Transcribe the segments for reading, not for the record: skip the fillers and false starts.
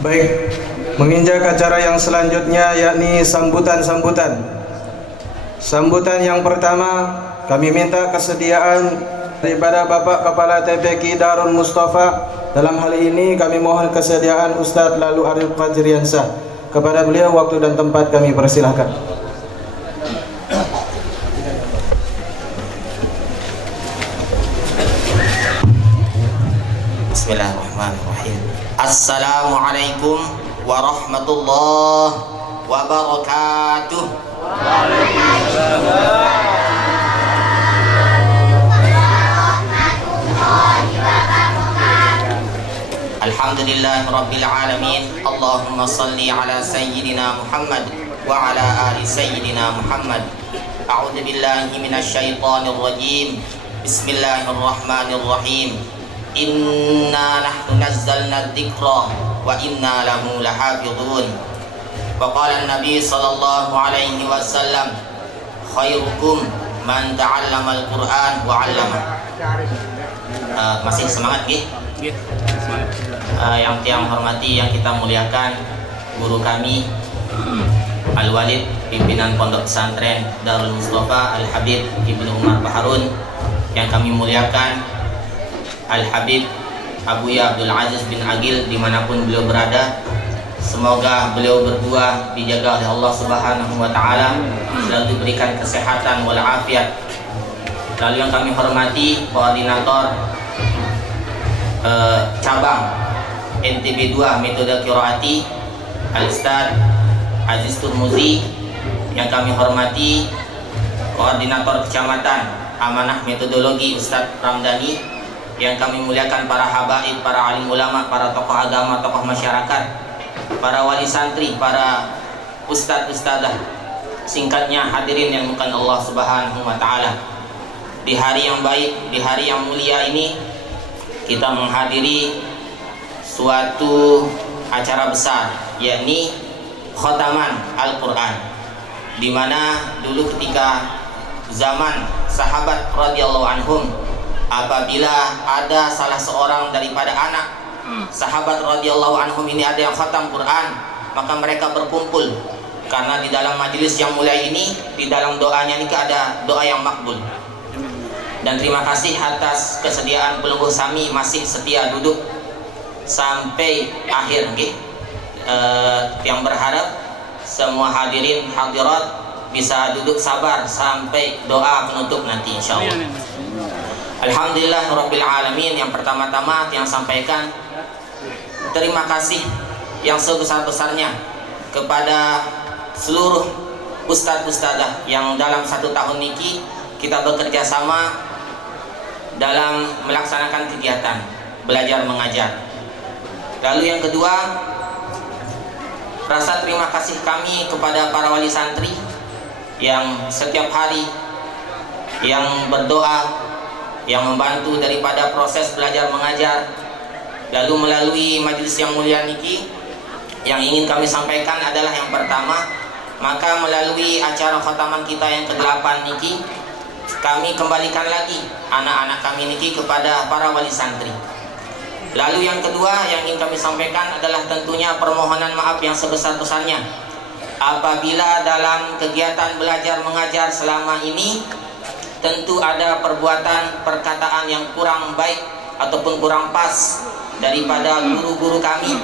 Baik, menginjak acara yang selanjutnya yakni sambutan-sambutan. Sambutan yang pertama kami minta kesediaan daripada Bapak Kepala TPQ Darul Mustafa. Dalam hal ini kami mohon kesediaan Ustadz Lalu Arif Fajriansah. Kepada beliau waktu dan tempat kami persilahkan. Bismillahirrahmanirrahim. Assalamualaikum warahmatullahi wabarakatuh. Alhamdulillahi rabbil alamin. Allahumma salli ala sayyidina Muhammad wa ala ali sayyidina Muhammad. A'udzu billahi minasyaitonir rajim. Bismillahirrahmanirrahim. Inna nahnu nazzalna dzikra wa inna lahu lahafizun. Wa qala an-nabi sallallahu alaihi wasallam, khairukum man ta'allama al-Qur'an wa 'allama. Masih semangat nggih? Yang hormati, yang kita muliakan guru kami Al-Walid, pimpinan Pondok Pesantren Darul Mustafa Al-Habib Ibnu Umar Baharun, yang kami muliakan Al-Habib Abuya Abdul Aziz bin Agil dimanapun beliau berada. Semoga beliau berdua dijaga oleh Allah Subhanahu wa Ta'ala, selalu diberikan kesehatan walafiat. Lalu yang kami hormati koordinator cabang NTB 2 metode qiraati Al-Ustaz Aziz Turmuzi, yang kami hormati koordinator kecamatan Amanah Metodologi Ustaz Ramdhani, yang kami muliakan para habaib, para alim ulama, para tokoh agama, tokoh masyarakat, para wali santri, para ustadz ustadzah, singkatnya hadirin yang bukan Allah Subhanahu wa Ta'ala. Di hari yang baik, di hari yang mulia ini, kita menghadiri suatu acara besar, yakni khotaman Al-Quran, di mana dulu ketika zaman sahabat radhiyallahu anhum, apabila ada salah seorang daripada anak sahabat radhiyallahu anhum ini ada yang khatam Quran, maka mereka berkumpul, karena di dalam majelis yang mulia ini, di dalam doanya ini ada doa yang makbul. Dan terima kasih atas kesediaan pelungguh sami masih setia duduk sampai akhir nggih. Yang berharap semua hadirin hadirat bisa duduk sabar sampai doa penutup nanti insyaallah. Alhamdulillah rabbil alamin. Yang pertama-tama yang sampaikan terima kasih yang sebesar-besarnya kepada seluruh ustadz-ustadzah yang dalam 1 tahun niki kita bekerja sama dalam melaksanakan kegiatan belajar mengajar. Lalu yang kedua, rasa terima kasih kami kepada para wali santri yang setiap hari yang berdoa, yang membantu daripada proses belajar mengajar. Lalu melalui majelis yang mulia niki, yang ingin kami sampaikan adalah yang pertama, maka melalui acara khataman kita yang ke-8 niki, kami kembalikan lagi anak-anak kami niki kepada para wali santri. Lalu yang kedua yang ingin kami sampaikan adalah tentunya permohonan maaf yang sebesar-besarnya apabila dalam kegiatan belajar mengajar selama ini tentu ada perbuatan, perkataan yang kurang baik ataupun kurang pas daripada guru-guru kami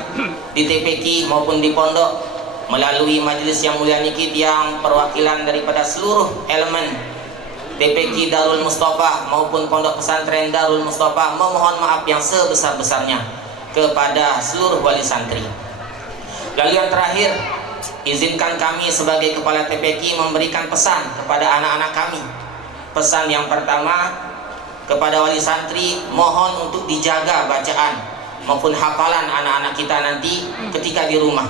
di TPQ maupun di pondok. Melalui majelis yang mulia niki, yang perwakilan daripada seluruh elemen TPQ Darul Mustafa maupun Pondok Pesantren Darul Mustafa memohon maaf yang sebesar-besarnya kepada seluruh wali santri. Lalu yang terakhir, izinkan kami sebagai kepala TPQ memberikan pesan kepada anak-anak kami. Pesan yang pertama kepada wali santri, mohon untuk dijaga bacaan maupun hafalan anak-anak kita nanti ketika di rumah.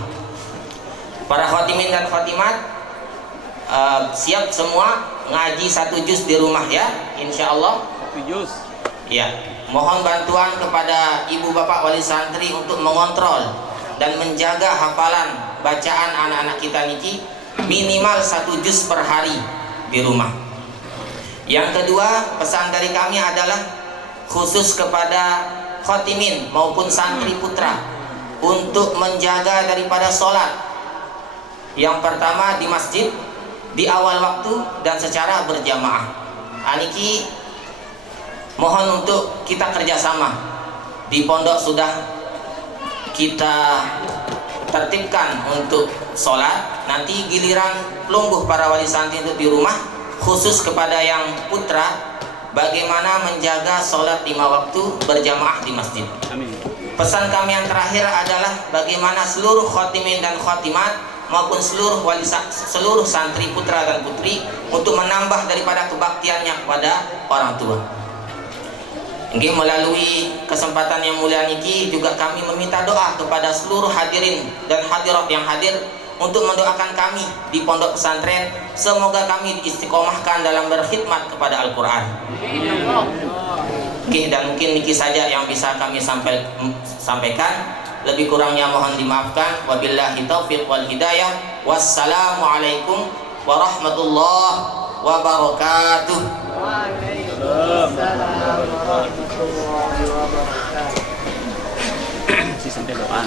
Para khatimin dan khatimat, siap semua ngaji 1 juz di rumah ya, insya Allah. 1 juz. Ya, mohon bantuan kepada ibu bapak wali santri untuk mengontrol dan menjaga hafalan bacaan anak-anak kita niki minimal 1 juz per hari di rumah. Yang kedua, pesan dari kami adalah khusus kepada khatimin maupun santri putra untuk menjaga daripada sholat. Yang pertama di masjid, di awal waktu dan secara berjamaah. Aniki mohon untuk kita kerjasama. Di pondok sudah kita tertibkan untuk sholat. Nanti giliran pelungguh para wali santri itu di rumah, khusus kepada yang putra, bagaimana menjaga sholat 5 waktu berjamaah di masjid. Amin. Pesan kami yang terakhir adalah bagaimana seluruh khotimin dan khotimat maupun seluruh santri putra dan putri untuk menambah daripada kebaktiannya kepada orang tua. Mungkin melalui kesempatan yang mulia niki juga kami meminta doa kepada seluruh hadirin dan hadirat yang hadir untuk mendoakan kami di pondok pesantren, semoga kami diistiqomahkan dalam berkhidmat kepada Al-Quran. Oke, dan mungkin niki saja yang bisa kami sampaikan. Lebih kurangnya mohon dimaafkan. Wabillahi taufiq wal hidayah. Wassalamualaikum warahmatullahi wabarakatuh. Waalaikumsalam warahmatullahi wabarakatuh. Si sampai doa.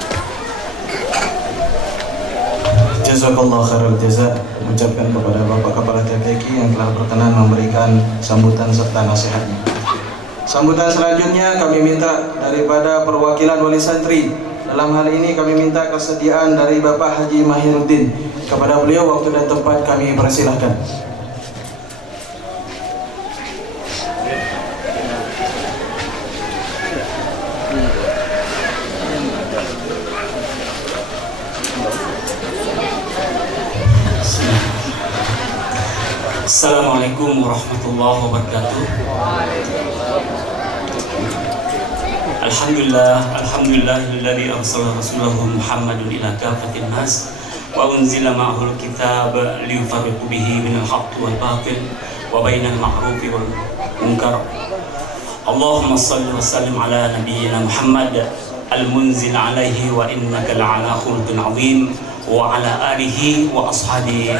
Jazakallah khairul jaza. Mengucapkan kepada Bapak Kepala TPK yang telah berkenan memberikan sambutan serta nasihatnya. Sambutan selanjutnya kami minta daripada perwakilan wali santri. Dalam hal ini kami minta kesediaan dari Bapak Haji Mahiruddin. Kepada beliau waktu dan tempat kami persilahkan. Assalamualaikum warahmatullahi wabarakatuh. Alhamdulillahilladzi arsala rasulahu Muhammadun ila kafatin nas wa unzila ma'ahul kitab liyufarriqu bihi minal haqqi wal batil wa bainal ma'rufi wal munkar. Allahumma shalli wa sallim ala nabiyyina Muhammad al-munzil alaihi wa innaka la'ala khuluqin 'azim wa ala alihi wa ashabihi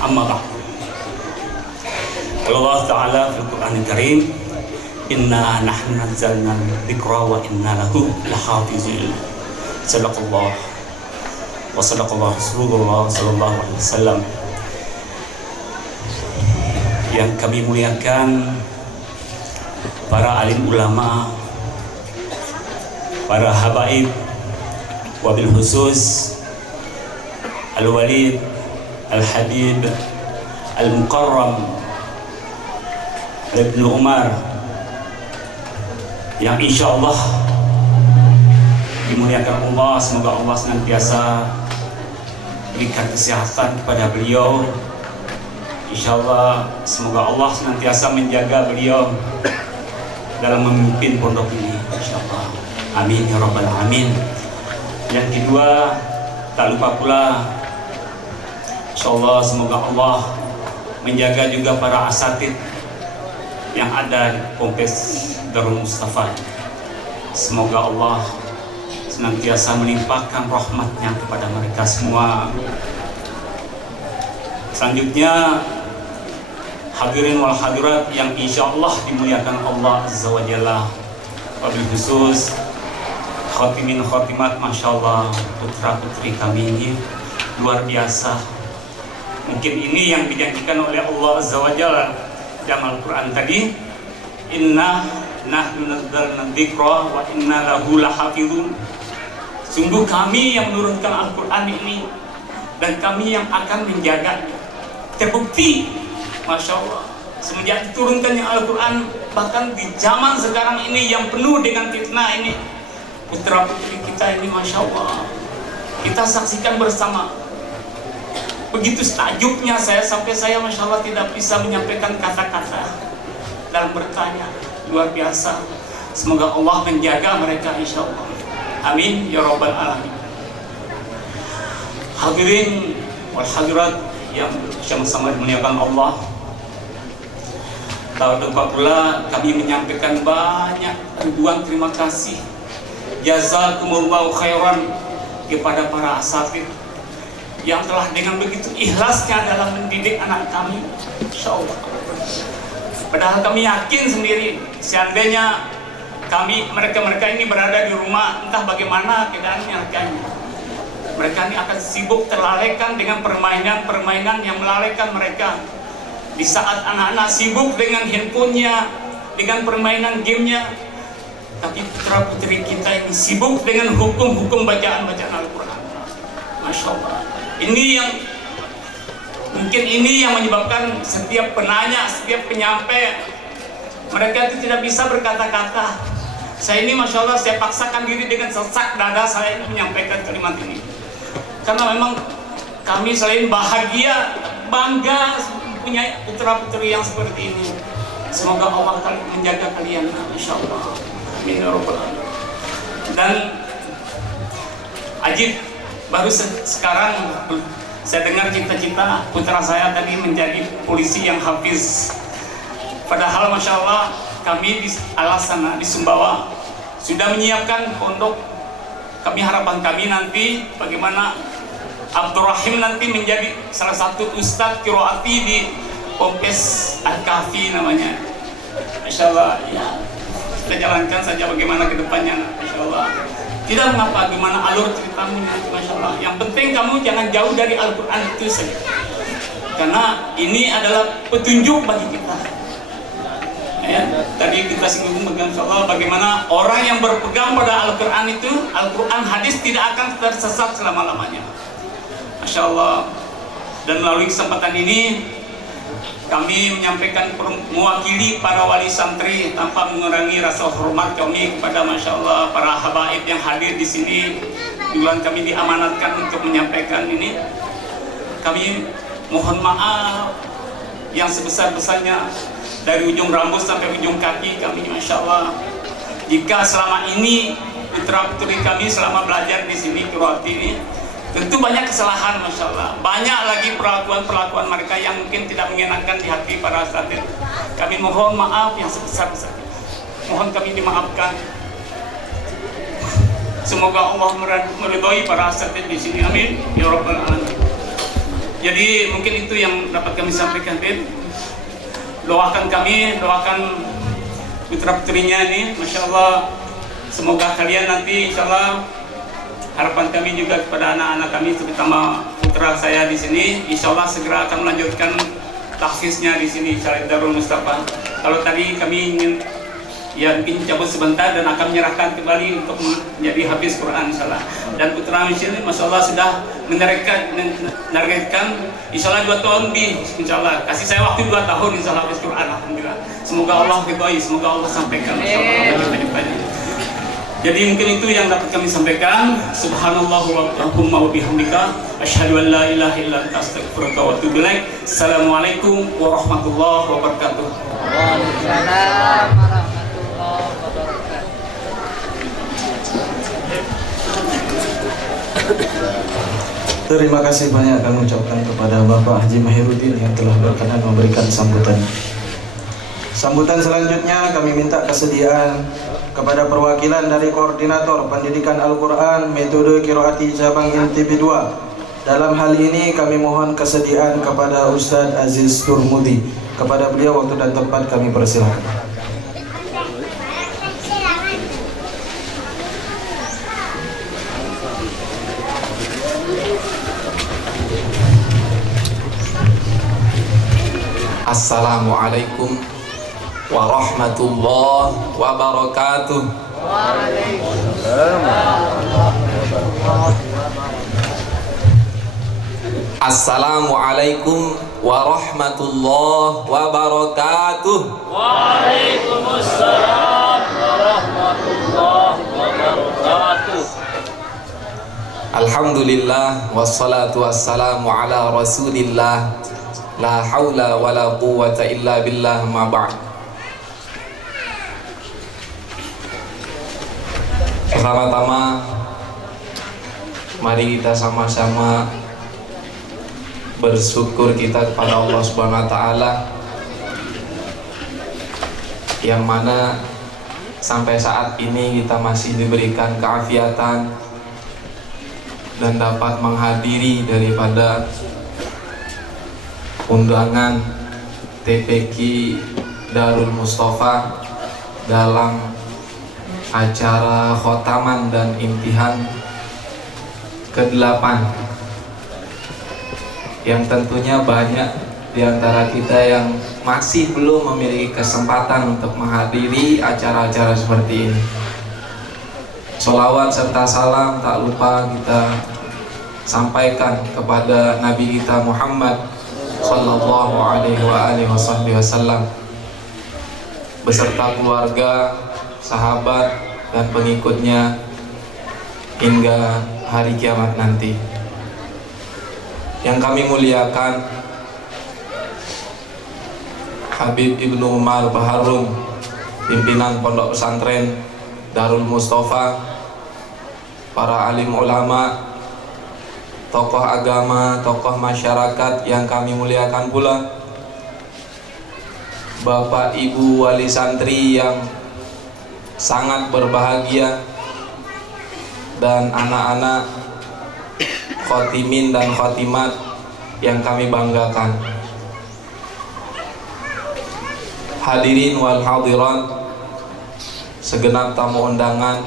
amma ba'd. Allah Ta'ala fil Qur'anil Karim, inna nahnu nazzalna dzikra wa inna lahu lahafizun. Sadaqallah wa sadaqallahu Rasulullah sallallahu alaihi wasallam. Yang kami muliakan para alim ulama, para habaib, wabil khusus Al-Walid, Al-Habib, Al-Mukarram, Ibnu Umar, yang insya Allah dimuliakan Allah. Semoga Allah senantiasa berikan kesehatan kepada beliau. Insya Allah semoga Allah senantiasa menjaga beliau dalam memimpin pondok ini, insya Allah. Amin ya rabbal alamin. Yang kedua, tak lupa pula, insya Allah semoga Allah menjaga juga para asatid yang ada di Ponpes Darul Mustafa. Semoga Allah senantiasa melimpahkan rahmatnya kepada mereka semua. Selanjutnya, hadirin wal hadirat yang insya Allah dimuliakan Allah Azza wa Jalla, wabil khusus khotimin khotimat, masya Allah, putra putri kami ini luar biasa. Mungkin ini yang dijanjikan oleh Allah Azza wa Jalla dalam Al-Quran tadi, inna nahnu nazzalna dzikra wa inna lahu lahafizun. Sungguh kami yang menurunkan Al-Quran ini dan kami yang akan menjaganya. Terbukti, masya Allah, semenjak diturunkannya Al-Quran, bahkan di zaman sekarang ini yang penuh dengan fitnah ini, putra putri kita ini, masya Allah, kita saksikan bersama. Begitu takjubnya sampai saya masya Allah tidak bisa menyampaikan kata-kata dalam bertanya. Luar biasa. Semoga Allah menjaga mereka insya Allah. Amin ya rabbal alamin. Hadirin wal hadirat yang sama-sama dimuliakan Allah, tak lupa pula kami menyampaikan banyak ribuan terima kasih, jazakumullahu khairan, kepada para asatid yang telah dengan begitu ikhlasnya dalam mendidik anak kami, insya Allah. Padahal kami yakin sendiri, seandainya mereka ini berada di rumah, entah bagaimana keadaannya harganya. Mereka ini akan sibuk terlalaikan dengan permainan-permainan yang melalaikan mereka. Di saat anak-anak sibuk dengan handphonenya, dengan permainan gamenya, tapi putra putri kita ini sibuk dengan hukum-hukum bacaan-bacaan Al-Quran. Masya Allah. Mungkin ini yang menyebabkan setiap penanya, setiap penyampai, mereka itu tidak bisa berkata-kata. Saya ini Masya Allah, saya paksakan diri dengan sesak dada saya menyampaikan kalimat ini. Karena memang kami selain bahagia, bangga punya putra-putri yang seperti ini. Semoga Allah menjaga kalian, Masya Allah. Amin ya Rabbal Alamin. Dan Ajib, baru sekarang saya dengar cita-cita putra saya tadi menjadi polisi yang hafiz. Padahal Masya Allah kami di Alas sana, di Sumbawa sudah menyiapkan pondok. Harapan kami nanti bagaimana Abdurrahim nanti menjadi salah satu ustadz kiroati di Pompes Al-Kahfi namanya. Masya Allah, ya kita jalankan saja bagaimana ke depannya, Masya Allah. Tidak mengapa gimana alur ceritamu, Masya Allah. Yang penting kamu jangan jauh dari Al-Quran itu saja. Karena ini adalah petunjuk bagi kita. Ya, tadi kita singgung Masya Allah bagaimana orang yang berpegang pada Al-Quran itu, Al-Quran hadis tidak akan tersesat selama-lamanya. Masya Allah. Dan melalui kesempatan ini kami menyampaikan mewakili para wali santri tanpa mengurangi rasa hormat kami kepada Masya Allah para habaib yang hadir di sini. Duluan kami diamanatkan untuk menyampaikan ini. Kami mohon maaf yang sebesar-besarnya dari ujung rambut sampai ujung kaki kami, Masya Allah. Jika selama ini putra putri kami selama belajar di sini Kiroati ini tentu banyak kesalahan, Masya Allah. Banyak lagi perlakuan-perlakuan mereka yang mungkin tidak mengenakan di hati para asatidz. Kami mohon maaf yang sebesar-besarnya. Mohon kami dimaafkan. Semoga Allah meridhai para asatidz di sini. Amin ya Rabbal Alamin. Jadi mungkin itu yang dapat kami sampaikan, Bib. Doakan kami, doakan putra putrinya ini, Masya Allah. Semoga kalian nanti, Insya Allah, harapan kami juga kepada anak-anak kami, terutama putra saya di sini, Insya Allah segera akan melanjutkan tahfiznya di sini, Syarif Darul Mustafa. Kalau tadi kami ingin mungkin cabut sebentar dan akan menyerahkan kembali untuk menjadi hafiz Quran, Insya Allah. Dan putra ini, Masya Allah, sudah menargetkan Insya Allah 2 tahun Insya Allah. Kasih saya waktu 2 tahun, Insya Allah hafiz Quran, Alhamdulillah. Semoga Allah ridhai, semoga Allah sampaikan, Insya Allah. Jadi mungkin itu yang dapat kami sampaikan. Subhanallah wa bihamdika asyhadu an la ilaha illa anta astaghfiruka wa atubu ilaik. Assalamualaikum warahmatullahi wabarakatuh. Waalaikumsalam warahmatullahi wabarakatuh. Terima kasih banyak kami ucapkan kepada Bapak Haji Mahiruddin yang telah berkenan memberikan sambutan. Sambutan selanjutnya kami minta kesediaan kepada perwakilan dari Koordinator Pendidikan Al-Quran Metode Kiroati Cabang NTB 2. Dalam hal ini kami mohon kesediaan kepada Ustadz Aziz Turmudi. Kepada beliau waktu dan tempat kami persilakan. Assalamualaikum warahmatullahi wabarakatuh. Assalamualaikum warahmatullahi wabarakatuh. Waalaikumsalam warahmatullahi wabarakatuh. Alhamdulillah wassalatu wassalamu ala Rasulillah. La haula wala quwwata illa billah, ma ba'd. Pertama-tama mari kita sama-sama bersyukur kita kepada Allah Subhanahu wa taala yang mana sampai saat ini kita masih diberikan keafiatan dan dapat menghadiri daripada undangan TPQ Darul Mustafa dalam acara khotaman dan imtihan ke-8 yang tentunya banyak di antara kita yang masih belum memiliki kesempatan untuk menghadiri acara-acara seperti ini. Sholawat serta salam tak lupa kita sampaikan kepada Nabi kita Muhammad sallallahu alaihi wasallam beserta keluarga, sahabat dan pengikutnya hingga hari kiamat nanti. Yang kami muliakan Habib Ibnu Umar Baharun, pimpinan Pondok Pesantren Darul Mustafa, para alim ulama, tokoh agama, tokoh masyarakat yang kami muliakan pula, Bapak Ibu wali santri yang sangat berbahagia, dan anak-anak khotimin dan khotimat yang kami banggakan. Hadirin wal hadirat, segenap tamu undangan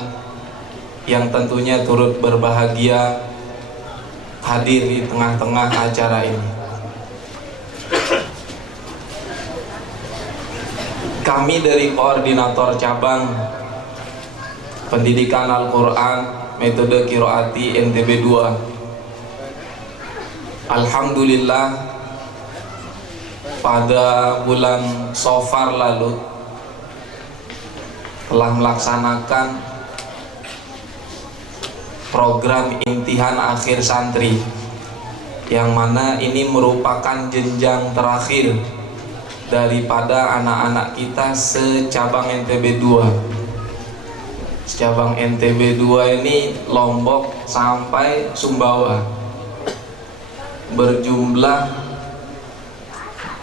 yang tentunya turut berbahagia hadir di tengah-tengah acara ini. Kami dari koordinator cabang pendidikan Al-Quran metode Qiraati NTB 2, alhamdulillah pada bulan Shafar lalu telah melaksanakan program imtihan akhir santri, yang mana ini merupakan jenjang terakhir daripada anak-anak kita secabang NTB 2. Cabang NTB 2 ini Lombok sampai Sumbawa, berjumlah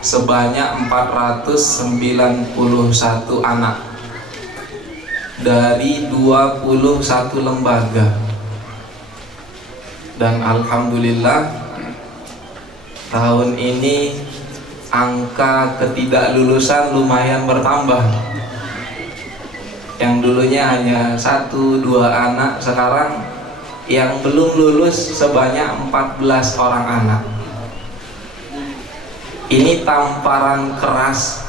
sebanyak 491 anak dari 21 lembaga. Dan alhamdulillah tahun ini angka ketidaklulusan lumayan bertambah. Yang dulunya hanya 1-2 anak, sekarang yang belum lulus sebanyak 14 orang anak. Ini tamparan keras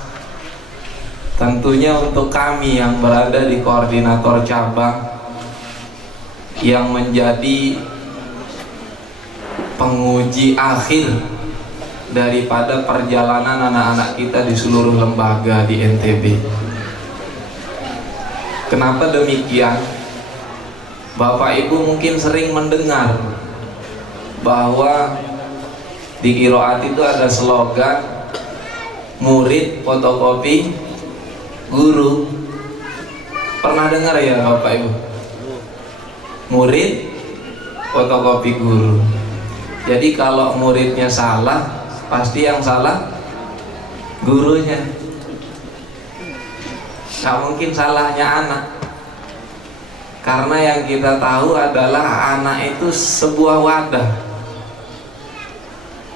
tentunya untuk kami yang berada di koordinator cabang, yang menjadi penguji akhir daripada perjalanan anak-anak kita di seluruh lembaga di NTB. Kenapa demikian? Bapak Ibu mungkin sering mendengar bahwa di Qiraat itu ada slogan murid fotokopi guru. Pernah dengar ya Bapak Ibu? Murid fotokopi guru. Jadi kalau muridnya salah, pasti yang salah gurunya. Gak mungkin salahnya anak, karena yang kita tahu adalah anak itu sebuah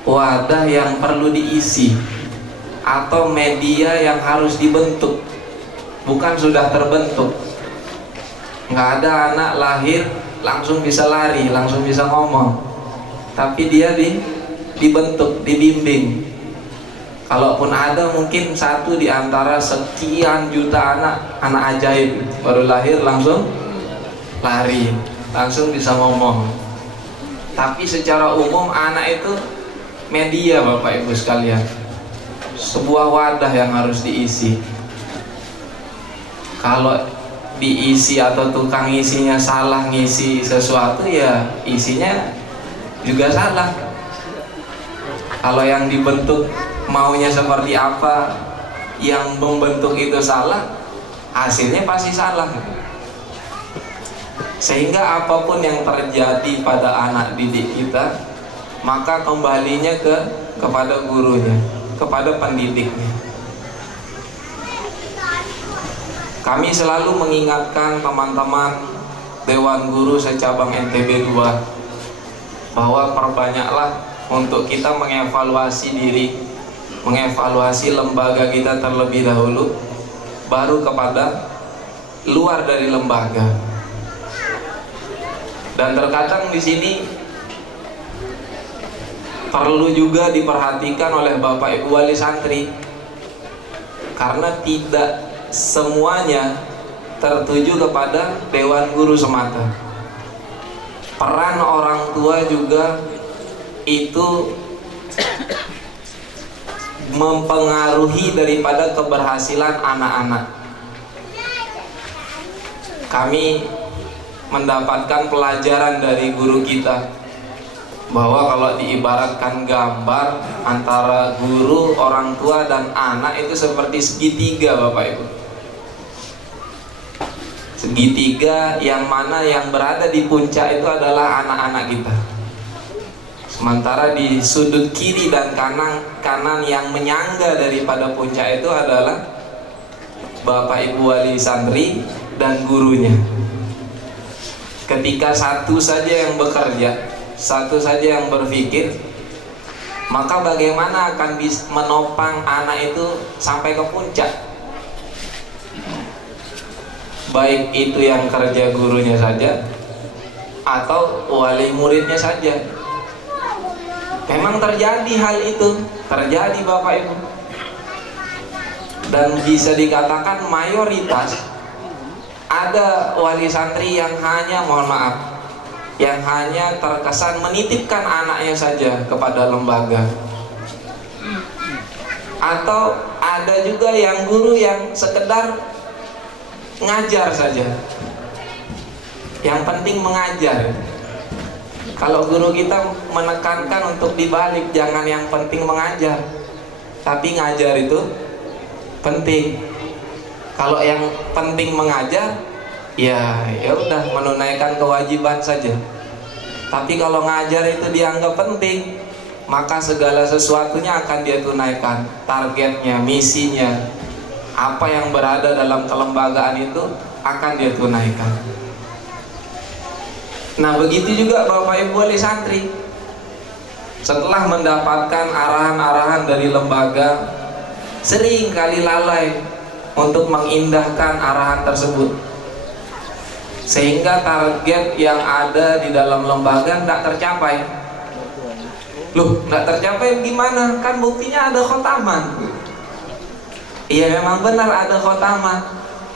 wadah yang perlu diisi, atau media yang harus dibentuk, bukan sudah terbentuk. Nggak ada anak lahir langsung bisa lari, langsung bisa ngomong, tapi dia dibentuk, dibimbing. Kalaupun ada mungkin 1 di antara sekian juta anak ajaib, baru lahir langsung lari, langsung bisa ngomong. Tapi secara umum anak itu media Bapak Ibu sekalian, sebuah wadah yang harus diisi. Kalau diisi atau tukang isinya salah ngisi sesuatu, ya isinya juga salah. Kalau yang dibentuk maunya seperti apa, yang membentuk itu salah, hasilnya pasti salah. Sehingga apapun yang terjadi pada anak didik kita, maka kembalinya kepada gurunya, kepada pendidiknya. Kami selalu mengingatkan teman-teman Dewan Guru secabang NTB 2 bahwa perbanyaklah untuk kita mengevaluasi diri, mengevaluasi lembaga kita terlebih dahulu, baru kepada luar dari lembaga. Dan terkadang di sini perlu juga diperhatikan oleh Bapak Ibu wali santri, karena tidak semuanya tertuju kepada dewan guru semata. Peran orang tua juga itu mempengaruhi daripada keberhasilan anak-anak. Kami mendapatkan pelajaran dari guru kita bahwa kalau diibaratkan gambar antara guru, orang tua, dan anak itu seperti segitiga, Bapak Ibu. Segitiga yang mana yang berada di puncak itu adalah anak-anak kita. Sementara di sudut kiri dan kanan yang menyangga daripada puncak itu adalah Bapak Ibu wali santri dan gurunya. Ketika satu saja yang bekerja, satu saja yang berpikir, maka bagaimana akan menopang anak itu sampai ke puncak? Baik itu yang kerja gurunya saja atau wali muridnya saja. Memang terjadi hal itu, terjadi Bapak Ibu. Dan bisa dikatakan mayoritas ada wali santri yang hanya, mohon maaf, yang hanya terkesan menitipkan anaknya saja kepada lembaga. Atau ada juga yang guru yang sekedar ngajar saja. Yang penting mengajar. Kalau guru kita menekankan untuk dibalik, jangan yang penting mengajar, tapi ngajar itu penting. Kalau yang penting mengajar, ya udah menunaikan kewajiban saja. Tapi kalau ngajar itu dianggap penting, maka segala sesuatunya akan dia tunaikan. Targetnya, misinya, apa yang berada dalam kelembagaan itu akan dia tunaikan. Nah, begitu juga Bapak Ibu wali santri. Setelah mendapatkan arahan-arahan dari lembaga, sering kali lalai untuk mengindahkan arahan tersebut, sehingga target yang ada di dalam lembaga tidak tercapai. Loh, tidak tercapai gimana? Kan buktinya ada khotaman. Iya, memang benar ada khotaman,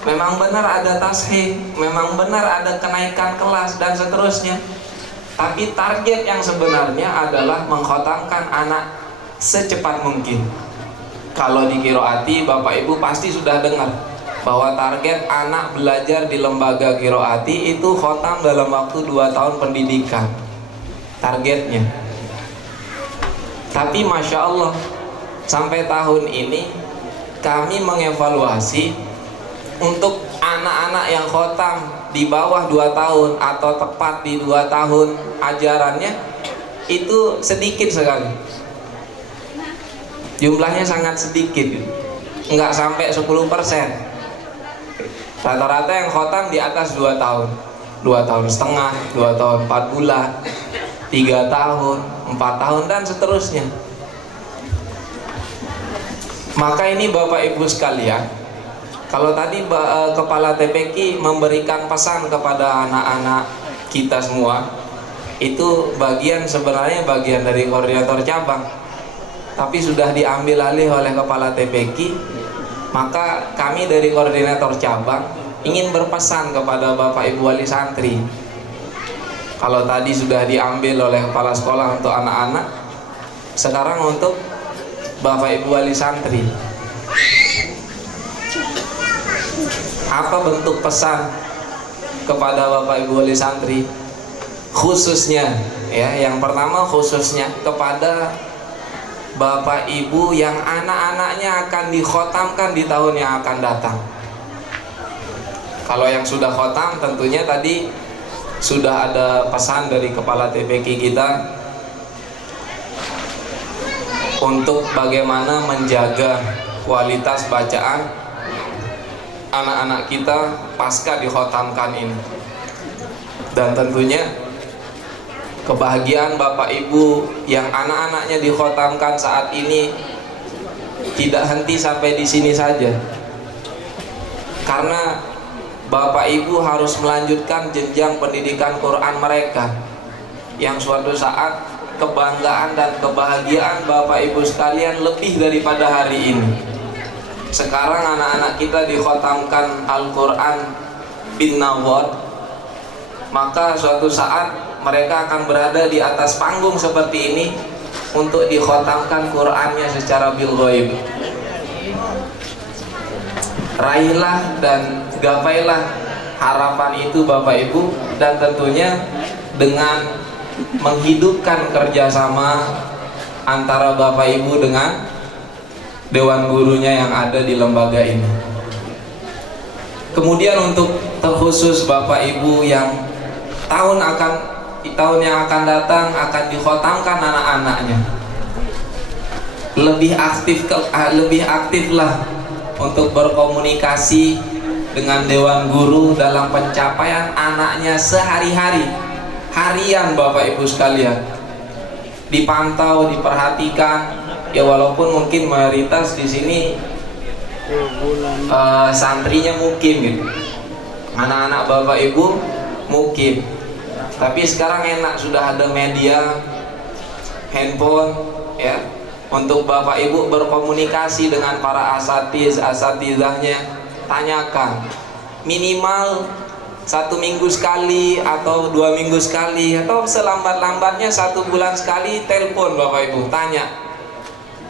memang benar ada tashih, memang benar ada kenaikan kelas dan seterusnya. Tapi target yang sebenarnya adalah mengkhotamkan anak secepat mungkin. Kalau di Qiroati, Bapak Ibu pasti sudah dengar bahwa target anak belajar di lembaga Qiroati itu khotam dalam waktu 2 tahun pendidikan, targetnya. Tapi Masya Allah, sampai tahun ini kami mengevaluasi untuk anak-anak yang khotam di bawah 2 tahun atau tepat di 2 tahun ajarannya itu sedikit sekali. Jumlahnya sangat sedikit, nggak sampai 10%. Rata-rata yang khotam di atas 2 tahun, 2 tahun setengah, 2 tahun 4 bulan, 3 tahun, 4 tahun, dan seterusnya. Maka ini Bapak Ibu sekalian, kalau tadi Kepala TPQ memberikan pesan kepada anak-anak kita semua, itu sebenarnya bagian dari koordinator cabang, tapi sudah diambil alih oleh Kepala TPQ. Maka kami dari koordinator cabang ingin berpesan kepada Bapak Ibu wali santri. Kalau tadi sudah diambil oleh kepala sekolah untuk anak-anak, sekarang untuk Bapak Ibu wali santri. Apa bentuk pesan kepada Bapak Ibu wali santri? Khususnya, ya, yang pertama khususnya kepada Bapak Ibu yang anak-anaknya akan dikhotamkan di tahun yang akan datang. Kalau yang sudah khotam, tentunya tadi sudah ada pesan dari Kepala TPQ kita untuk bagaimana menjaga kualitas bacaan anak-anak kita pasca dikhotamkan ini. Dan tentunya kebahagiaan Bapak Ibu yang anak-anaknya dikhotamkan saat ini tidak henti sampai di sini saja. Karena Bapak Ibu harus melanjutkan jenjang pendidikan Quran mereka, yang suatu saat kebanggaan dan kebahagiaan Bapak Ibu sekalian lebih daripada hari ini. Sekarang anak-anak kita dikhotamkan Al-Quran bin Nawad, maka suatu saat mereka akan berada di atas panggung seperti ini untuk dikhotamkan Qurannya secara bil ghaib. Raihlah dan gapailah harapan itu Bapak Ibu, dan tentunya dengan menghidupkan kerjasama antara Bapak Ibu dengan dewan gurunya yang ada di lembaga ini. Kemudian untuk terkhusus Bapak Ibu yang tahun yang akan datang akan dikhotamkan anak-anaknya, lebih aktiflah untuk berkomunikasi dengan dewan guru dalam pencapaian anaknya sehari-hari, harian Bapak Ibu sekalian. Dipantau, diperhatikan, ya walaupun mungkin mayoritas di sini santrinya mukim gitu, anak-anak Bapak Ibu mukim. Tapi sekarang enak, sudah ada media, handphone, ya, untuk Bapak Ibu berkomunikasi dengan para asatizahnya. Tanyakan, minimal 1 minggu sekali atau 2 minggu sekali atau selambat-lambatnya 1 bulan sekali, telepon Bapak Ibu, tanya,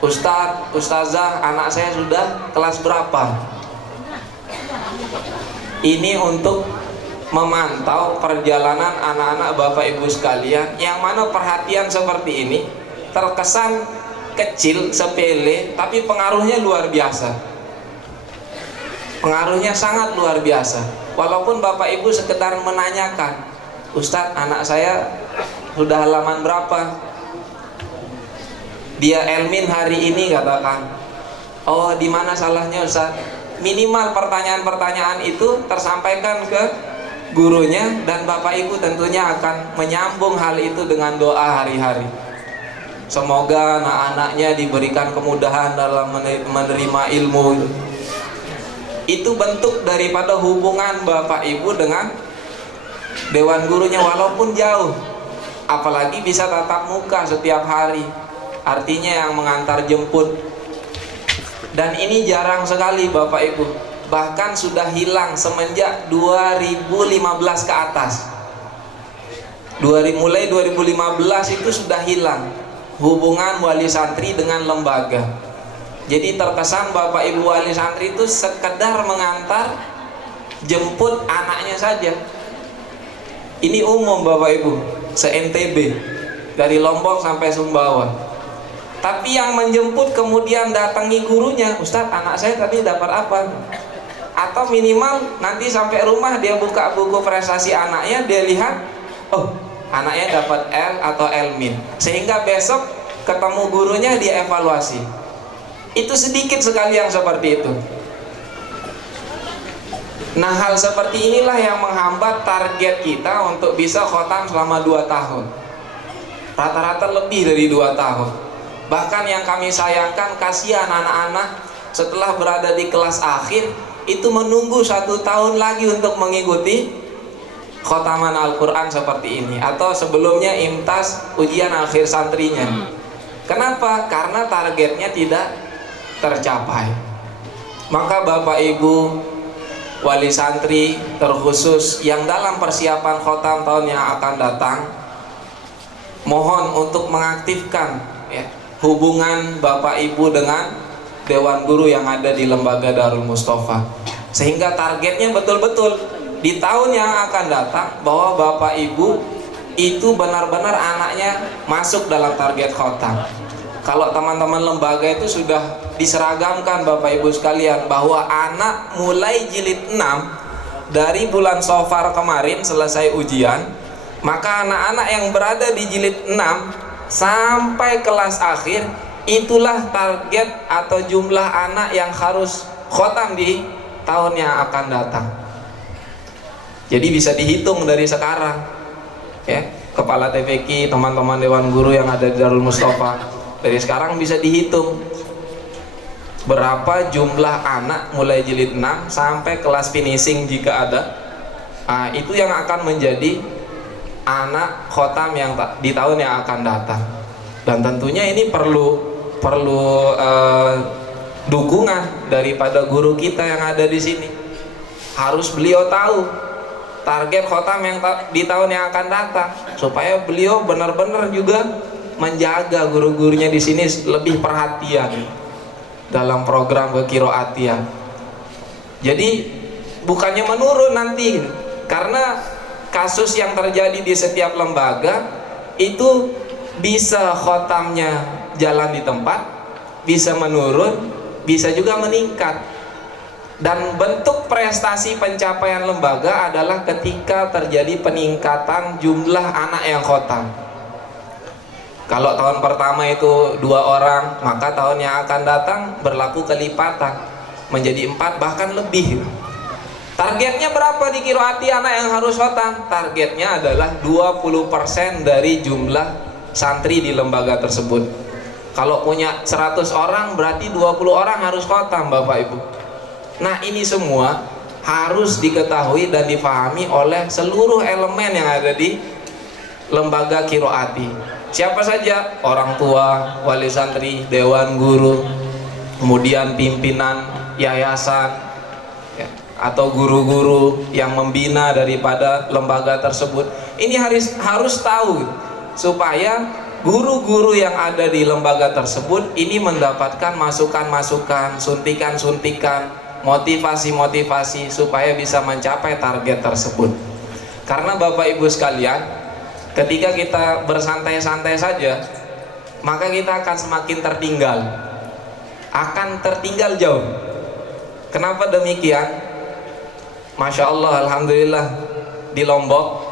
Ustadz, Ustazah, anak saya sudah kelas berapa? Ini untuk memantau perjalanan anak-anak Bapak Ibu sekalian, yang mana perhatian seperti ini terkesan kecil, sepele, tapi pengaruhnya luar biasa. Pengaruhnya sangat luar biasa. Walaupun Bapak Ibu sekedar menanyakan, Ustadz, anak saya sudah halaman berapa? Dia Elmin hari ini, katakan, oh di mana salahnya Ustadz? Minimal pertanyaan-pertanyaan itu tersampaikan ke gurunya, dan Bapak Ibu tentunya akan menyambung hal itu dengan doa hari-hari. Semoga anak-anaknya diberikan kemudahan dalam menerima ilmu. Itu bentuk daripada hubungan Bapak Ibu dengan dewan gurunya, walaupun jauh. Apalagi bisa tatap muka setiap hari, artinya yang mengantar jemput. Dan ini jarang sekali Bapak Ibu, bahkan sudah hilang semenjak 2015 ke atas. Mulai 2015 itu sudah hilang hubungan wali santri dengan lembaga. Jadi terkesan Bapak Ibu wali santri itu sekedar mengantar jemput anaknya saja. Ini umum Bapak Ibu, se-NTB, dari Lombok sampai Sumbawa. Tapi yang menjemput kemudian datangi gurunya, Ustadz, anak saya tadi dapat apa? Atau minimal nanti sampai rumah dia buka buku prestasi anaknya, dia lihat, oh anaknya dapat L atau L-min, sehingga besok ketemu gurunya dia evaluasi. Itu sedikit sekali yang seperti itu. Nah, hal seperti inilah yang menghambat target kita untuk bisa khotam selama 2 tahun. Rata-rata lebih dari 2 tahun. Bahkan yang kami sayangkan, kasihan anak-anak setelah berada di kelas akhir itu menunggu 1 tahun lagi untuk mengikuti khotaman Al-Quran seperti ini, atau sebelumnya imtaz, ujian akhir santrinya. Kenapa? Karena targetnya tidak tercapai. Maka Bapak Ibu wali santri terkhusus yang dalam persiapan khotam tahun yang akan datang, mohon untuk mengaktifkan ya, hubungan Bapak Ibu dengan dewan guru yang ada di lembaga Darul Mustafa, sehingga targetnya betul-betul di tahun yang akan datang bahwa Bapak Ibu itu benar-benar anaknya masuk dalam target khotam. Kalau teman-teman lembaga itu sudah diseragamkan Bapak Ibu sekalian bahwa anak mulai jilid 6 dari bulan Safar kemarin selesai ujian, maka anak-anak yang berada di jilid 6 sampai kelas akhir, itulah target atau jumlah anak yang harus khotam di tahun yang akan datang. Jadi bisa dihitung dari sekarang ya, kepala TPQ, teman-teman dewan guru yang ada di Darul Mustafa, dari sekarang bisa dihitung berapa jumlah anak mulai jilid 6 sampai kelas finishing jika ada. Nah, itu yang akan menjadi anak khotam yang di tahun yang akan datang. Dan tentunya ini perlu dukungan daripada guru kita yang ada di sini. Harus beliau tahu target khotam yang di tahun yang akan datang, supaya beliau benar-benar juga menjaga guru-gurunya di sini lebih perhatian dalam program kekiroatian. Jadi bukannya menurun nanti, karena kasus yang terjadi di setiap lembaga itu bisa khotamnya jalan di tempat, bisa menurun, bisa juga meningkat. Dan bentuk prestasi pencapaian lembaga adalah ketika terjadi peningkatan jumlah anak yang khotam. Kalau tahun pertama itu 2 orang, maka tahun yang akan datang berlaku kelipatan menjadi 4 bahkan lebih. Targetnya berapa di kiroati anak yang harus khotam? Targetnya adalah 20% dari jumlah santri di lembaga tersebut. Kalau punya 100 orang berarti 20 orang harus khotam, Bapak Ibu. Nah, ini semua harus diketahui dan dipahami oleh seluruh elemen yang ada di lembaga kiroati. Siapa saja? Orang tua, wali santri, dewan guru, kemudian pimpinan yayasan, ya, atau guru-guru yang membina daripada lembaga tersebut. Ini harus tahu, supaya guru-guru yang ada di lembaga tersebut ini mendapatkan masukan-masukan, suntikan-suntikan, motivasi-motivasi supaya bisa mencapai target tersebut. Karena Bapak Ibu sekalian, ketika kita bersantai-santai saja, maka kita akan semakin tertinggal jauh. Kenapa demikian? Masya Allah, Alhamdulillah, di Lombok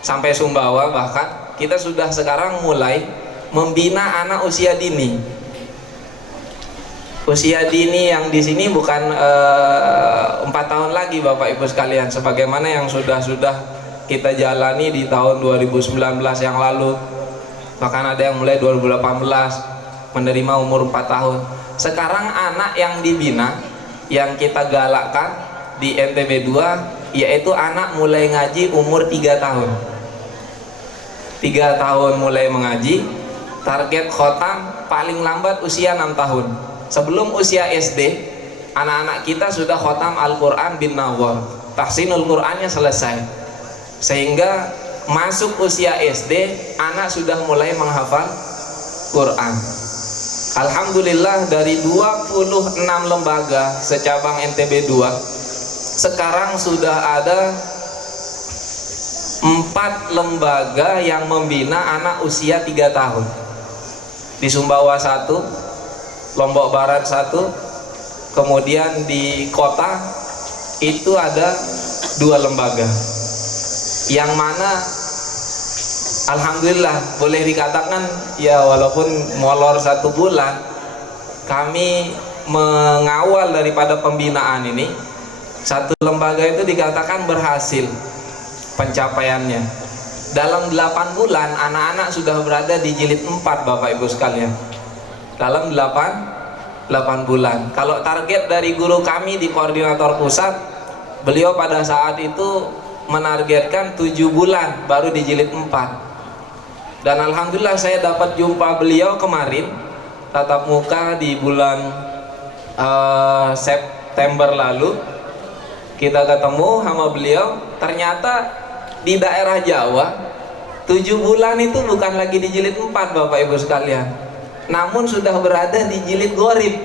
sampai Sumbawa bahkan kita sudah sekarang mulai membina anak usia dini. Usia dini yang di sini bukan 4 tahun lagi, Bapak Ibu sekalian, sebagaimana yang sudah kita jalani di tahun 2019 yang lalu. Bahkan ada yang mulai 2018 menerima umur 4 tahun. Sekarang anak yang dibina, yang kita galakkan di NTB 2, yaitu anak mulai ngaji umur 3 tahun. 3 tahun mulai mengaji, target khotam paling lambat usia 6 tahun. Sebelum usia SD, anak-anak kita sudah khotam Al-Quran bin Nawar, tahsinul Qurannya selesai. Sehingga masuk usia SD, anak sudah mulai menghafal Quran. Alhamdulillah, dari 26 lembaga secabang NTB 2, sekarang sudah ada 4 lembaga yang membina anak usia 3 tahun. Di Sumbawa 1, Lombok Barat 1, kemudian di kota itu ada 2 lembaga, yang mana alhamdulillah boleh dikatakan ya, walaupun molor 1 bulan, kami mengawal daripada pembinaan ini. 1 lembaga itu dikatakan berhasil pencapaiannya. Dalam 8 bulan anak-anak sudah berada di jilid 4, Bapak Ibu sekalian. Dalam 8 bulan. Kalau target dari guru kami di koordinator pusat, beliau pada saat itu menargetkan 7 bulan baru di jilid 4. Dan alhamdulillah saya dapat jumpa beliau kemarin tatap muka di bulan September lalu. Kita ketemu sama beliau, ternyata di daerah Jawa 7 bulan itu bukan lagi di jilid 4, Bapak Ibu sekalian, namun sudah berada di jilid gharib.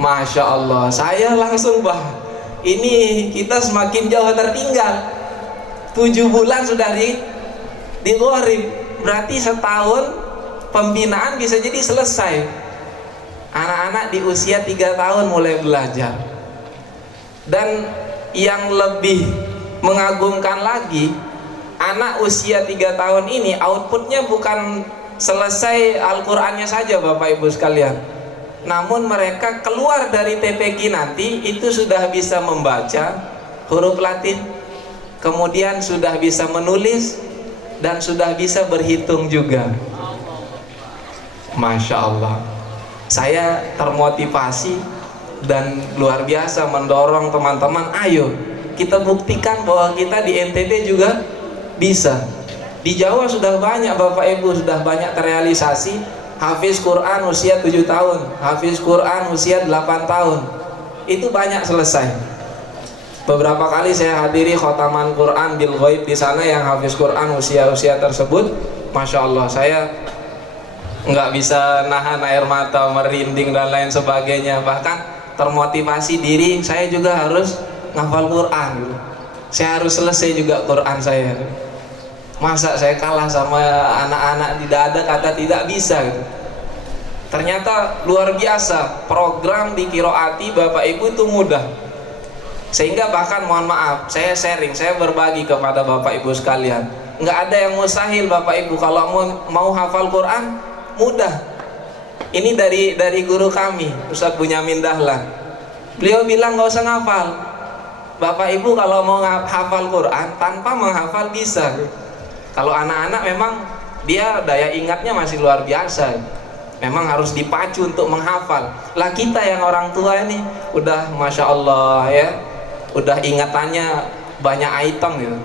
Masya Allah, saya langsung ini kita semakin jauh tertinggal. 7 bulan sudah di gharib, berarti setahun pembinaan bisa jadi selesai. Anak-anak di usia 3 tahun mulai belajar. Dan yang lebih mengagumkan lagi, anak usia 3 tahun ini outputnya bukan selesai Al-Qur'annya saja, Bapak Ibu sekalian, namun mereka keluar dari TPQ nanti itu sudah bisa membaca huruf Latin, kemudian sudah bisa menulis, dan sudah bisa berhitung juga. Masya Allah. saya termotivasi dan luar biasa mendorong teman-teman, ayo kita buktikan bahwa kita di NTB juga bisa. Di Jawa sudah banyak Bapak Ibu, sudah banyak terrealisasi. Hafiz Quran usia 7 tahun, hafiz Quran usia 8 tahun, itu banyak selesai. Beberapa kali saya hadiri khotaman Quran bil ghaib di sana yang hafiz Quran usia-usia tersebut, masya Allah, saya nggak bisa nahan air mata, merinding dan lain sebagainya. Bahkan termotivasi diri saya juga harus ngafal Quran gitu. Saya harus selesai juga Quran saya. Masa saya kalah sama anak-anak, tidak ada kata tidak bisa gitu. Ternyata luar biasa, program di Qiroati Bapak Ibu itu mudah. Sehingga bahkan mohon maaf, saya sharing, saya berbagi kepada Bapak Ibu sekalian, nggak ada yang mustahil Bapak Ibu. Kalau mau hafal Quran mudah. Ini dari guru kami, Ustadz Bunyamin Dahlan. Beliau bilang nggak usah ngafal. Bapak Ibu kalau mau hafal Quran tanpa menghafal bisa. Kalau anak-anak memang dia daya ingatnya masih luar biasa. Memang harus dipacu untuk menghafal. Lah kita yang orang tua ini udah masya Allah ya, udah ingatannya banyak item gitu,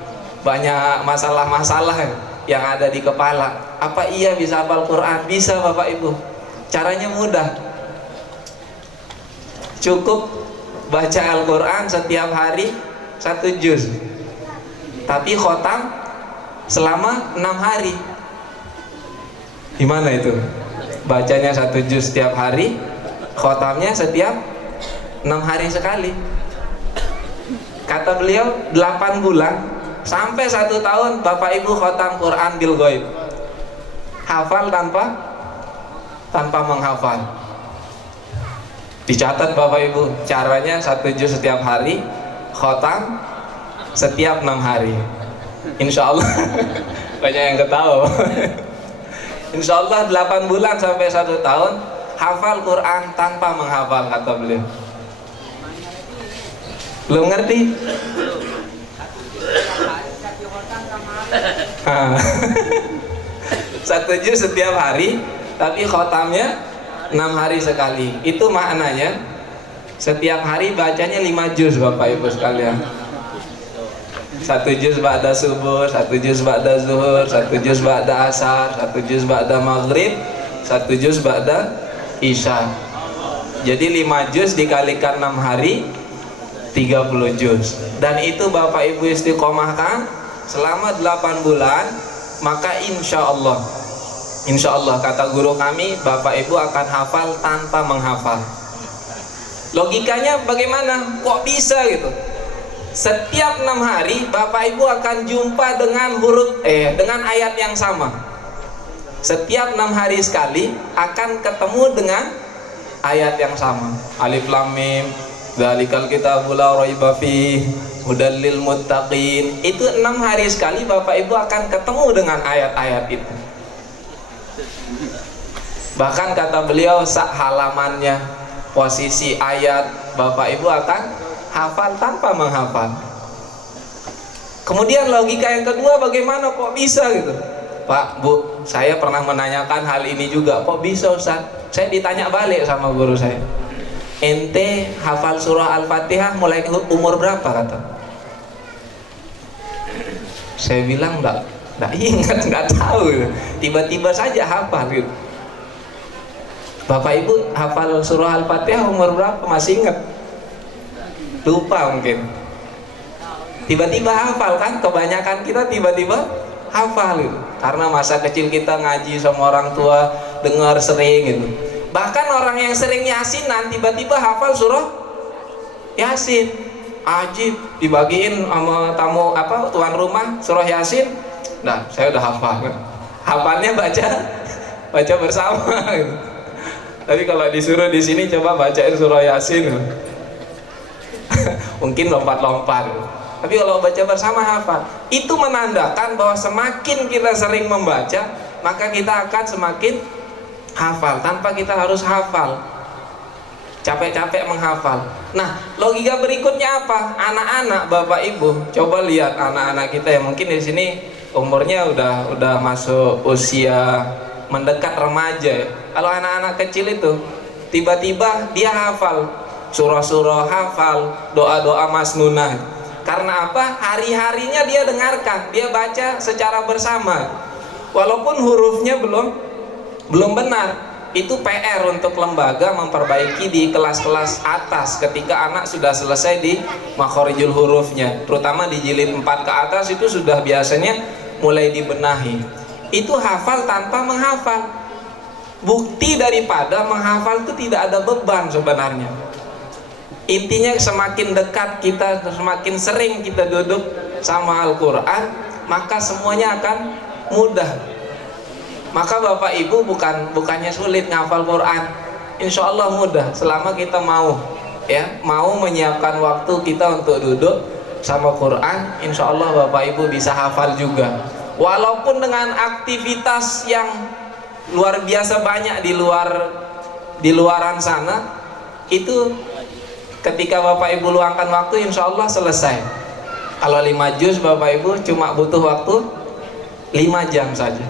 banyak masalah-masalah yang ada di kepala. Apa iya bisa hafal Quran? Bisa Bapak Ibu. Caranya mudah. Cukup baca Al-Quran setiap hari 1 juz, tapi khotam selama 6 hari. Gimana itu? Bacanya 1 juz setiap hari, khotamnya setiap 6 hari sekali. Kata beliau 8 bulan sampai 1 tahun Bapak Ibu khotam Quran bil ghaib, hafal tanpa menghafal. Dicatat Bapak Ibu, caranya 1 juz setiap hari, khotam setiap 6 hari. Insya Allah banyak yang ketawa. Insya Allah 8 bulan sampai 1 tahun hafal Quran tanpa menghafal, kata beliau. Belum ngerti? 1 juz setiap hari, tapi khotamnya 6 hari sekali. Itu maknanya setiap hari bacanya 5 juz Bapak Ibu sekalian. 1 juz ba'da subuh, 1 juz ba'da zuhur, 1 juz ba'da asar, 1 juz ba'da maghrib, 1 juz ba'da isya. Jadi 5 juz dikalikan 6 hari 30 juz. Dan itu Bapak Ibu istiqomahkan selama 8 bulan, maka insya Allah kata guru kami, Bapak Ibu akan hafal tanpa menghafal. Logikanya bagaimana? Kok bisa gitu? Setiap 6 hari Bapak Ibu akan jumpa dengan dengan ayat yang sama. Setiap 6 hari sekali akan ketemu dengan ayat yang sama. Alif Lam Mim, dzalikal kitabul la raiba fihi, hudal lil muttaqin. Itu 6 hari sekali Bapak Ibu akan ketemu dengan ayat-ayat itu. Bahkan kata beliau sak halamannya, posisi ayat Bapak Ibu akan hafal tanpa menghafal. Kemudian logika yang kedua, bagaimana kok bisa gitu? Pak, Bu, saya pernah menanyakan hal ini juga. Kok bisa Ustaz? Saya ditanya balik sama guru saya. Ente hafal surah Al-Fatihah mulai umur berapa, kata? Saya bilang enggak ingat, enggak tahu gitu. Tiba-tiba saja hafal gitu. Bapak Ibu hafal surah Al-Fatihah umur berapa? Masih ingat? Lupa mungkin. Tiba-tiba hafal kan? Kebanyakan kita tiba-tiba hafal gitu. Karena masa kecil kita ngaji sama orang tua, dengar sering gitu. Bahkan orang yang sering yasinan tiba-tiba hafal surah Yasin. Ajib, dibagiin sama tamu tuan rumah surah Yasin. Nah, saya udah hafal. Hafalnya baca bersama gitu. Tapi kalau disuruh di sini coba bacain surah Yasin, mungkin lompat-lompat. Tapi kalau baca bersama hafal, itu menandakan bahwa semakin kita sering membaca, maka kita akan semakin hafal tanpa kita harus hafal. Capek-capek menghafal. Nah, logika berikutnya apa? Anak-anak Bapak Ibu, coba lihat anak-anak kita yang mungkin di sini umurnya udah masuk usia mendekat remaja ya. Kalau anak-anak kecil itu tiba-tiba dia hafal surah-surah, hafal doa-doa masnunah. Karena apa? Hari-harinya dia dengarkan, dia baca secara bersama, walaupun hurufnya belum benar. Itu PR untuk lembaga memperbaiki di kelas-kelas atas ketika anak sudah selesai di makhorijul hurufnya, terutama di jilid 4 ke atas itu sudah biasanya mulai dibenahi. Itu hafal tanpa menghafal. Bukti daripada menghafal itu tidak ada beban sebenarnya. Intinya semakin dekat kita, semakin sering kita duduk sama Al-Quran, maka semuanya akan mudah. Maka Bapak Ibu bukannya sulit ngafal Quran, insya Allah mudah selama kita mau menyiapkan waktu kita untuk duduk sama Quran. Insya Allah Bapak Ibu bisa hafal juga, walaupun dengan aktivitas yang luar biasa banyak di luaran sana. Itu ketika Bapak Ibu luangkan waktu, insya Allah selesai. Kalau 5 juz Bapak Ibu cuma butuh waktu 5 jam saja,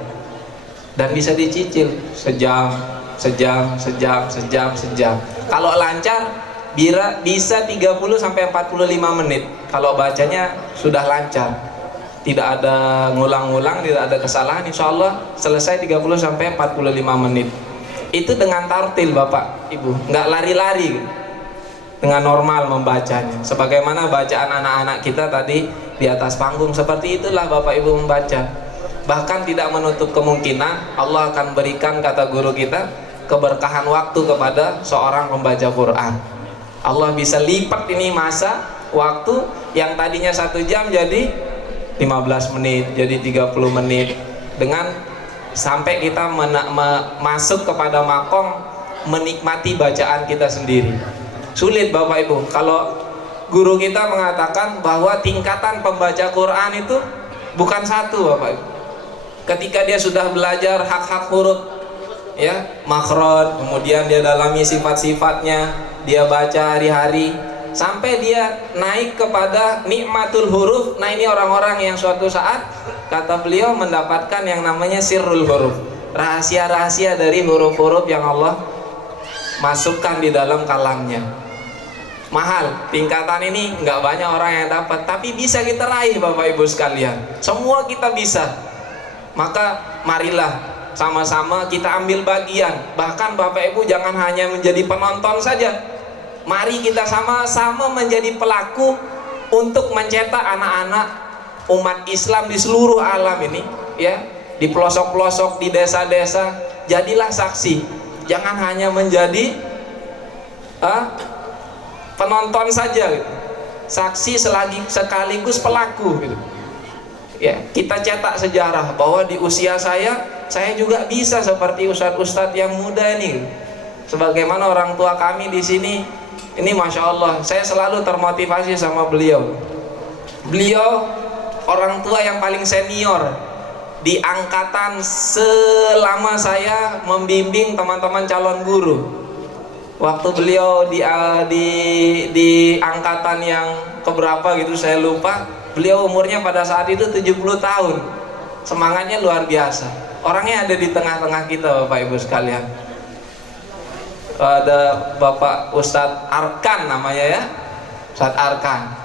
dan bisa dicicil sejam. Kalau lancar bisa 30 sampai 45 menit kalau bacanya sudah lancar, tidak ada ngulang-ngulang, tidak ada kesalahan. Insya Allah selesai 30 sampai 45 menit. Itu dengan tartil Bapak Ibu, nggak lari-lari, dengan normal membacanya sebagaimana bacaan anak-anak kita tadi di atas panggung. Seperti itulah Bapak Ibu membaca. Bahkan tidak menutup kemungkinan Allah akan berikan, kata guru kita, keberkahan waktu kepada seorang pembaca Quran. Allah bisa lipat ini masa waktu yang tadinya 1 jam jadi 15 menit, jadi 30 menit, dengan sampai kita masuk kepada makom menikmati bacaan kita sendiri. Sulit Bapak Ibu kalau guru kita mengatakan bahwa tingkatan pembaca Quran itu bukan satu Bapak Ibu. Ketika dia sudah belajar hak-hak huruf, makhraj, kemudian dia dalami sifat-sifatnya, dia baca hari-hari sampai dia naik kepada nikmatul huruf. Nah, ini orang-orang yang suatu saat, kata beliau, mendapatkan yang namanya sirrul huruf, rahasia-rahasia dari huruf-huruf yang Allah masukkan di dalam kalamnya. Mahal, tingkatan ini nggak banyak orang yang dapat, tapi bisa kita raih Bapak Ibu sekalian. Semua kita bisa. Maka marilah sama-sama kita ambil bagian. Bahkan Bapak Ibu jangan hanya menjadi penonton saja, mari kita sama-sama menjadi pelaku untuk mencetak anak-anak umat Islam di seluruh alam ini, di pelosok-pelosok, di desa-desa. Jadilah saksi, jangan hanya menjadi penonton saja, saksi sekaligus pelaku gitu. Kita cetak sejarah bahwa di usia saya juga bisa seperti ustadz-ustadz yang muda ini. Sebagaimana orang tua kami di sini, ini Masya Allah, saya selalu termotivasi sama beliau. Beliau orang tua yang paling senior di angkatan selama saya membimbing teman-teman calon guru. Waktu beliau di angkatan yang keberapa gitu saya lupa, beliau umurnya pada saat itu 70 tahun. Semangatnya luar biasa. Orangnya ada di tengah-tengah kita Bapak Ibu sekalian. Ada Bapak Ustadz Arkan namanya Ustadz Arkan.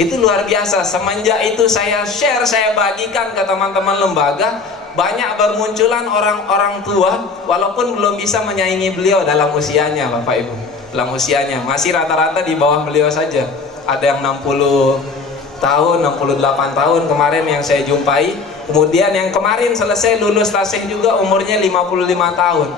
Itu luar biasa. Semenjak itu saya share, saya bagikan ke teman-teman lembaga, banyak bermunculan orang-orang tua walaupun belum bisa menyaingi beliau dalam usianya Bapak Ibu. Dalam usianya masih rata-rata di bawah beliau saja. Ada yang 60 tahun, 68 tahun kemarin yang saya jumpai. Kemudian yang kemarin selesai lulus tasih juga umurnya 55 tahun.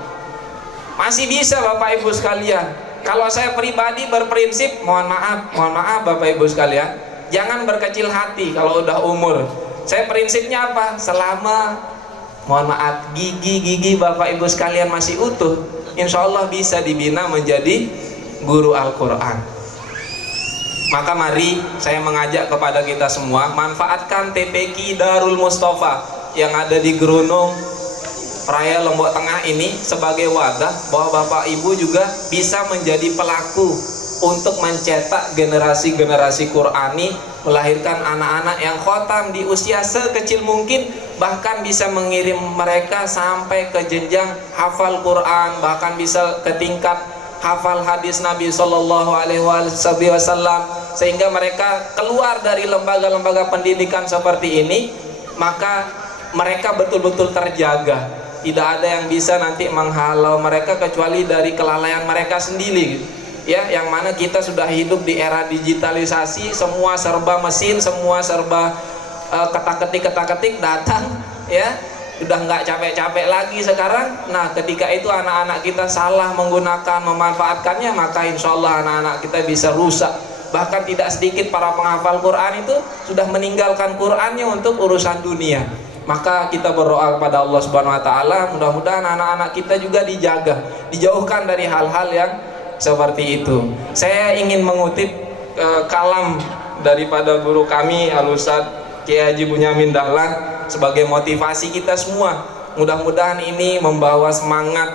Masih bisa Bapak Ibu sekalian. Kalau saya pribadi berprinsip, mohon maaf Bapak Ibu sekalian, jangan berkecil hati kalau udah umur. Saya prinsipnya apa? Selama, mohon maaf, gigi Bapak Ibu sekalian masih utuh, insya Allah bisa dibina menjadi guru Al-Quran. Maka mari saya mengajak kepada kita semua, manfaatkan TPQ Darul Mustafa yang ada di Gerunung Raya Lombok Tengah ini sebagai wadah bahwa Bapak Ibu juga bisa menjadi pelaku untuk mencetak generasi-generasi Qurani, melahirkan anak-anak yang khotam di usia sekecil mungkin, bahkan bisa mengirim mereka sampai ke jenjang hafal Quran, bahkan bisa ke tingkat hafal hadis Nabi Shallallahu Alaihi Wasallam, sehingga mereka keluar dari lembaga-lembaga pendidikan seperti ini, maka mereka betul-betul terjaga. Tidak ada yang bisa nanti menghalau mereka kecuali dari kelalaian mereka sendiri, ya, yang mana kita sudah hidup di era digitalisasi, semua serba mesin, semua serba ketak-ketik datang, ya, udah nggak capek-capek lagi sekarang. Nah, ketika itu anak-anak kita salah menggunakan, memanfaatkannya, maka insya Allah anak-anak kita bisa rusak. Bahkan tidak sedikit para penghafal Quran itu sudah meninggalkan Qurannya untuk urusan dunia. Maka kita berdoa kepada Allah Subhanahu wa taala, mudah-mudahan anak-anak kita juga dijaga, dijauhkan dari hal-hal yang seperti itu. Saya ingin mengutip kalam daripada guru kami Al-Ustadz Kiai Haji Bunyamin Dahlan sebagai motivasi kita semua. Mudah-mudahan ini membawa semangat,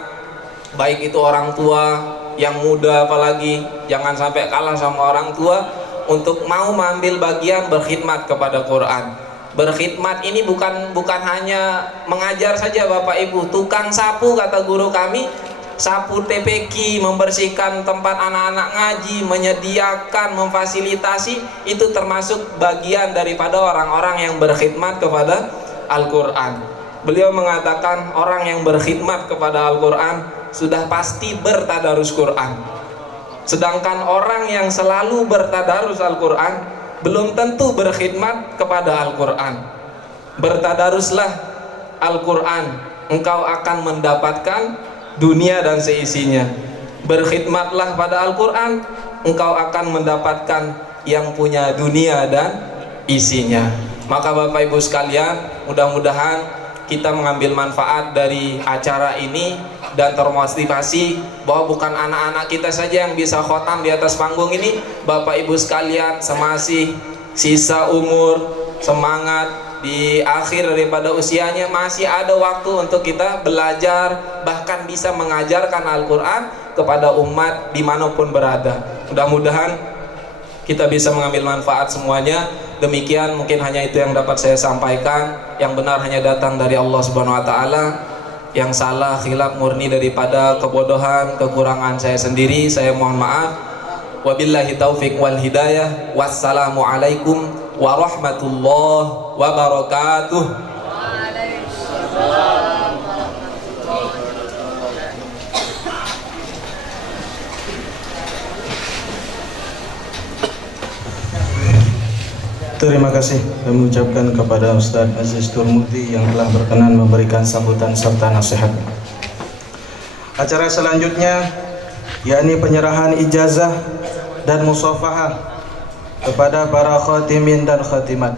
baik itu orang tua yang muda, apalagi jangan sampai kalah sama orang tua untuk mau mengambil bagian berkhidmat kepada Quran. Berkhidmat ini bukan hanya mengajar saja Bapak Ibu. Tukang sapu, kata guru kami, sapu TPQ, membersihkan tempat anak-anak ngaji, menyediakan, memfasilitasi, itu termasuk bagian daripada orang-orang yang berkhidmat kepada Al-Quran. Beliau mengatakan orang yang berkhidmat kepada Al-Quran sudah pasti bertadarus Quran. Sedangkan orang yang selalu bertadarus Al-Quran belum tentu berkhidmat kepada Al-Quran. Bertadaruslah Al-Quran, engkau akan mendapatkan dunia dan seisinya. Berkhidmatlah pada Al-Quran, engkau akan mendapatkan yang punya dunia dan isinya. Maka Bapak Ibu sekalian, mudah-mudahan kita mengambil manfaat dari acara ini dan termotivasi bahwa bukan anak-anak kita saja yang bisa khotam di atas panggung ini. Bapak Ibu sekalian, semasih sisa umur, semangat di akhir daripada usianya, masih ada waktu untuk kita belajar, bahkan bisa mengajarkan Al-Quran kepada umat dimanapun berada. Mudah-mudahan kita bisa mengambil manfaat semuanya. Demikian mungkin hanya itu yang dapat saya sampaikan. Yang benar hanya datang dari Allah Subhanahu wa taala. Yang salah khilaf murni daripada kebodohan, kekurangan saya sendiri. Saya mohon maaf. Wabillahi taufik wal hidayah. Wassalamualaikum warahmatullahi wabarakatuh. Terima kasih kami ucapkan kepada Ustaz Aziz Turmuti yang telah berkenan memberikan sambutan serta nasihat. Acara selanjutnya yakni penyerahan ijazah dan musafahah kepada para khatimin dan khatimat.